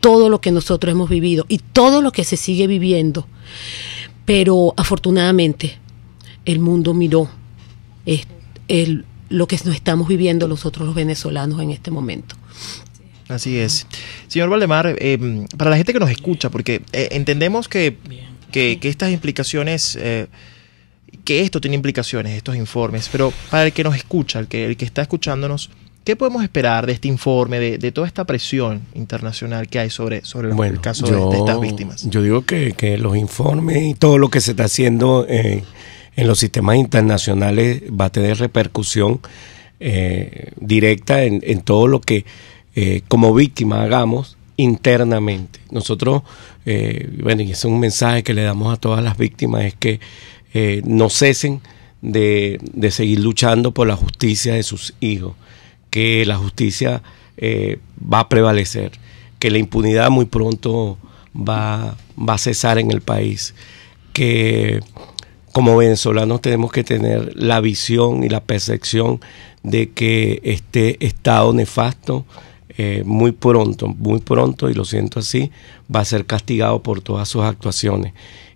Todo lo que nosotros hemos vivido y todo lo que se sigue viviendo. Pero afortunadamente el mundo miró lo que nos estamos viviendo nosotros los venezolanos en este momento. Así es. Señor Valdemar, para la gente que nos escucha, porque entendemos que estas implicaciones, que esto tiene implicaciones, estos informes, pero para el que nos escucha, el que está escuchándonos, ¿qué podemos esperar de este informe, de toda esta presión internacional que hay sobre el caso de estas víctimas? Yo digo que los informes y todo lo que se está haciendo en los sistemas internacionales va a tener repercusión directa en todo lo que como víctima hagamos internamente. Nosotros, y es un mensaje que le damos a todas las víctimas, es que no cesen de seguir luchando por la justicia de sus hijos, que la justicia va a prevalecer, que la impunidad muy pronto va a cesar en el país, que como venezolanos tenemos que tener la visión y la percepción de que este estado nefasto muy pronto, y lo siento así, va a ser castigado por todas sus actuaciones.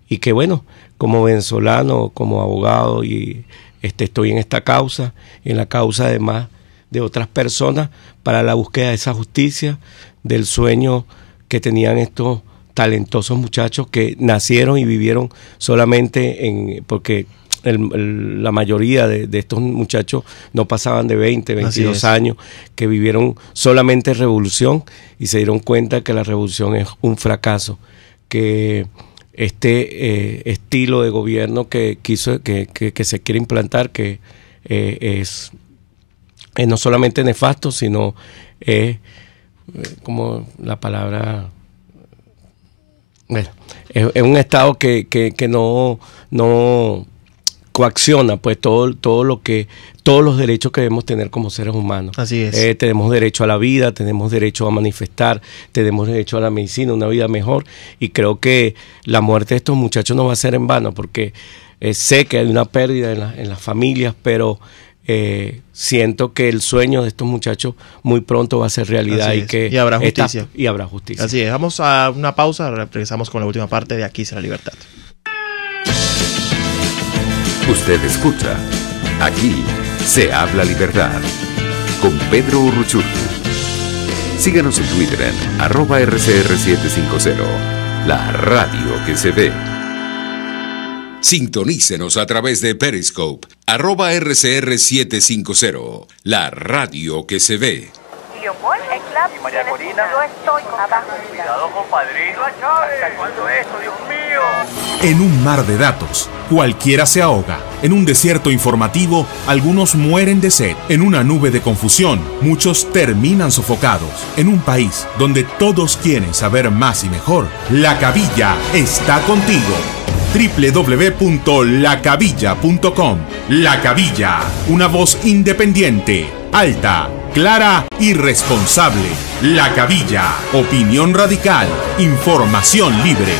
Y que bueno, como venezolano, como abogado, y estoy en esta causa, en la causa además de otras personas, para la búsqueda de esa justicia, del sueño que tenían estos talentosos muchachos que nacieron y vivieron solamente porque la mayoría de estos muchachos no pasaban de 20, 22 años, que vivieron solamente revolución y se dieron cuenta que la revolución es un fracaso, que este estilo de gobierno que se quiere implantar, que es no solamente nefasto, sino como la palabra, bueno, es un estado que no coacciona pues todos los derechos que debemos tener como seres humanos. Así es. Tenemos derecho a la vida, tenemos derecho a manifestar, tenemos derecho a la medicina, una vida mejor, y creo que la muerte de estos muchachos no va a ser en vano, porque sé que hay una pérdida en las familias, pero siento que el sueño de estos muchachos muy pronto va a ser realidad, y habrá justicia. Y habrá justicia. Así es. Vamos a una pausa, regresamos con la última parte de Aquí será la libertad. Usted escucha Aquí se habla libertad con Pedro Urruchurtu. Síganos en Twitter en @RCR750, la radio que se ve. Sintonícenos a través de Periscope, @RCR750, la radio que se ve. Y María Corina, yo estoy abajo. Cuidado, compadrito. ¿Hasta cuándo esto, Dios mío? En un mar de datos, cualquiera se ahoga. En un desierto informativo, algunos mueren de sed. En una nube de confusión, muchos terminan sofocados. En un país donde todos quieren saber más y mejor, La Cabilla está contigo. www.lacabilla.com. La Cabilla, una voz independiente, alta, clara y responsable. La Cabilla, opinión radical, información libre.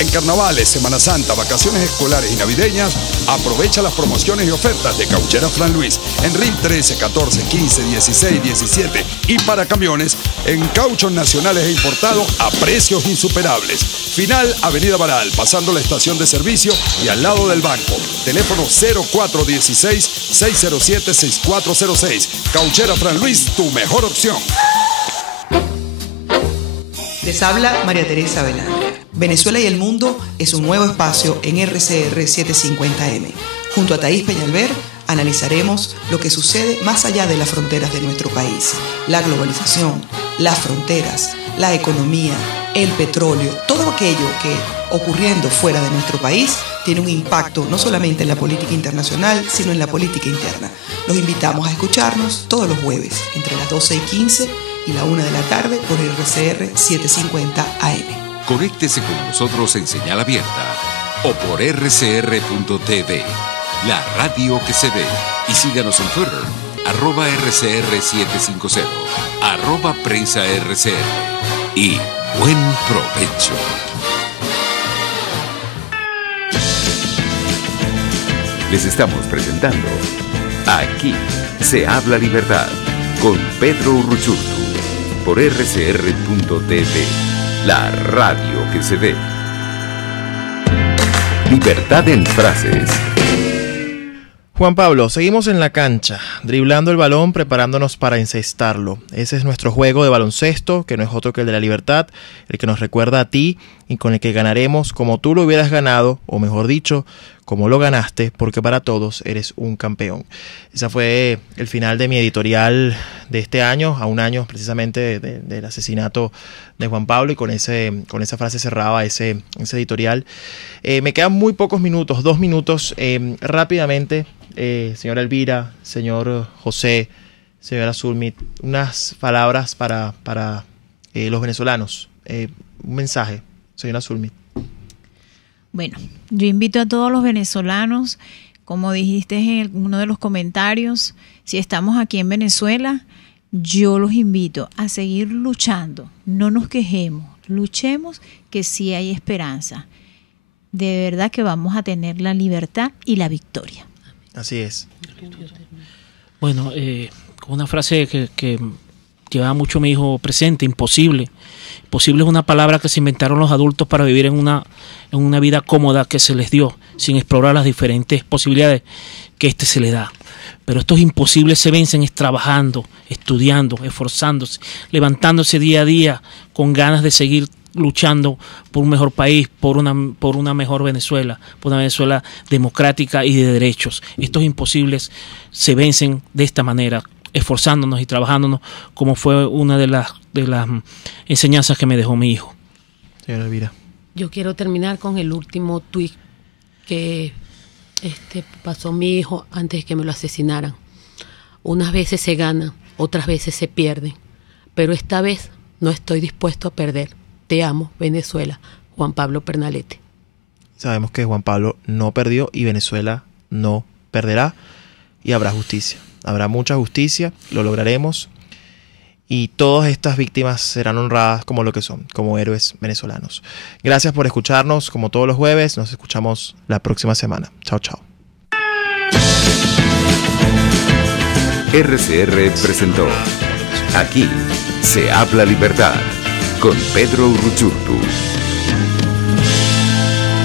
En carnavales, Semana Santa, vacaciones escolares y navideñas, aprovecha las promociones y ofertas de Cauchera Fran Luis en RIM 13, 14, 15, 16, 17 y para camiones en cauchos nacionales e importados a precios insuperables. Final Avenida Baral, pasando la estación de servicio y al lado del banco. Teléfono 0416-607-6406. Cauchera Fran Luis, tu mejor opción. Les habla María Teresa Velarde. Venezuela y el mundo es un nuevo espacio en RCR 750M. Junto a Thaís Peñalver analizaremos lo que sucede más allá de las fronteras de nuestro país. La globalización, las fronteras, la economía, el petróleo, todo aquello que ocurriendo fuera de nuestro país tiene un impacto no solamente en la política internacional, sino en la política interna. Los invitamos a escucharnos todos los jueves entre las 12:15 y la 1 de la tarde por RCR 750 AM. Conéctese con nosotros en señal abierta o por rcr.tv, la radio que se ve. Y síganos en Twitter, @RCR750, @PrensaRCR. Y buen provecho. Les estamos presentando Aquí se habla libertad con Pedro Urruchurtu por rcr.tv, la radio que se ve. Libertad en frases. Juan Pablo, seguimos en la cancha, driblando el balón, preparándonos para encestarlo. Ese es nuestro juego de baloncesto, que no es otro que el de la libertad, el que nos recuerda a ti y con el que ganaremos como tú lo hubieras ganado, o mejor dicho, como lo ganaste, porque para todos eres un campeón. Ese fue el final de mi editorial de este año, a un año precisamente del asesinato de Juan Pablo, y con esa frase cerraba ese editorial. Me quedan muy pocos minutos, 2 minutos, rápidamente. Señora Elvira, señor José, señora Zulmit, unas palabras para los venezolanos, un mensaje, señora Zulmit. Bueno, yo invito a todos los venezolanos, como dijiste en uno de los comentarios, si estamos aquí en Venezuela, yo los invito a seguir luchando, no nos quejemos, luchemos, que sí hay esperanza. De verdad que vamos a tener la libertad y la victoria. Así es. Bueno, con una frase que llevaba mucho mi hijo presente, imposible. Imposible es una palabra que se inventaron los adultos para vivir en una vida cómoda que se les dio, sin explorar las diferentes posibilidades que se les da. Pero estos imposibles se vencen trabajando, estudiando, esforzándose, levantándose día a día con ganas de seguir luchando por un mejor país, por una mejor Venezuela, por una Venezuela democrática y de derechos. Estos imposibles se vencen de esta manera, esforzándonos y trabajándonos, como fue una de las enseñanzas que me dejó mi hijo. Señora Elvira. Yo quiero terminar con el último tuit que pasó mi hijo antes de que me lo asesinaran. Unas veces se gana, otras veces se pierde, pero esta vez no estoy dispuesto a perder. Te amo, Venezuela. Juan Pablo Pernalete. Sabemos que Juan Pablo no perdió y Venezuela no perderá, y habrá justicia. Habrá mucha justicia, lo lograremos, y todas estas víctimas serán honradas como lo que son, como héroes venezolanos. Gracias por escucharnos, como todos los jueves. Nos escuchamos la próxima semana. Chao, chao. RCR presentó Aquí se habla libertad, con Pedro Urruchurtu.